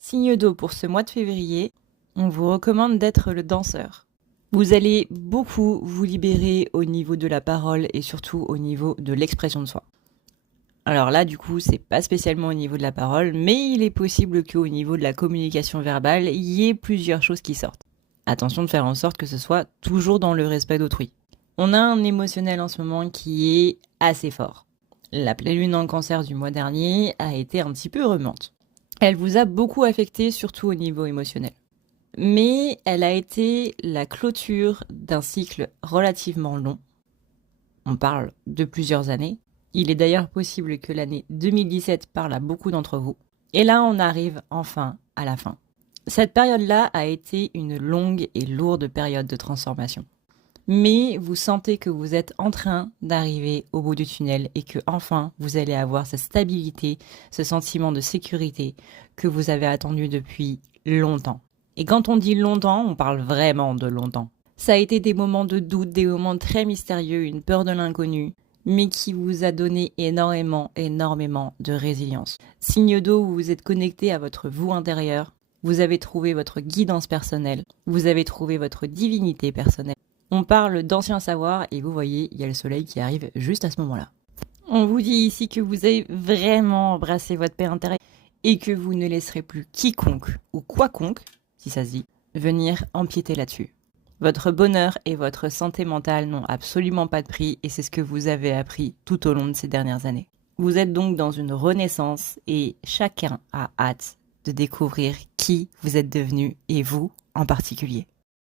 Signe d'eau pour ce mois de février, on vous recommande d'être le danseur. Vous allez beaucoup vous libérer au niveau de la parole et surtout au niveau de l'expression de soi. Alors là, du coup, c'est pas spécialement au niveau de la parole, mais il est possible qu'au niveau de la communication verbale, il y ait plusieurs choses qui sortent. Attention de faire en sorte que ce soit toujours dans le respect d'autrui. On a un émotionnel en ce moment qui est assez fort. La pleine lune en cancer du mois dernier a été un petit peu remuante. Elle vous a beaucoup affecté, surtout au niveau émotionnel. Mais elle a été la clôture d'un cycle relativement long. On parle de plusieurs années. Il est d'ailleurs possible que l'année 2017 parle à beaucoup d'entre vous. Et là, on arrive enfin à la fin. Cette période-là a été une longue et lourde période de transformation. Mais vous sentez que vous êtes en train d'arriver au bout du tunnel et que enfin vous allez avoir cette stabilité, ce sentiment de sécurité que vous avez attendu depuis longtemps. Et quand on dit longtemps, on parle vraiment de longtemps. Ça a été des moments de doute, des moments très mystérieux, une peur de l'inconnu, mais qui vous a donné énormément de résilience. Signe d'eau où vous êtes connecté à votre vous intérieur, vous avez trouvé votre guidance personnelle, vous avez trouvé votre divinité personnelle. On parle d'anciens savoirs et vous voyez, il y a le soleil qui arrive juste à ce moment-là. On vous dit ici que vous avez vraiment embrassé votre paix intérieure et que vous ne laisserez plus quiconque ou quoiconque, si ça se dit, venir empiéter là-dessus. Votre bonheur et votre santé mentale n'ont absolument pas de prix et c'est ce que vous avez appris tout au long de ces dernières années. Vous êtes donc dans une renaissance et chacun a hâte de découvrir qui vous êtes devenu et vous en particulier.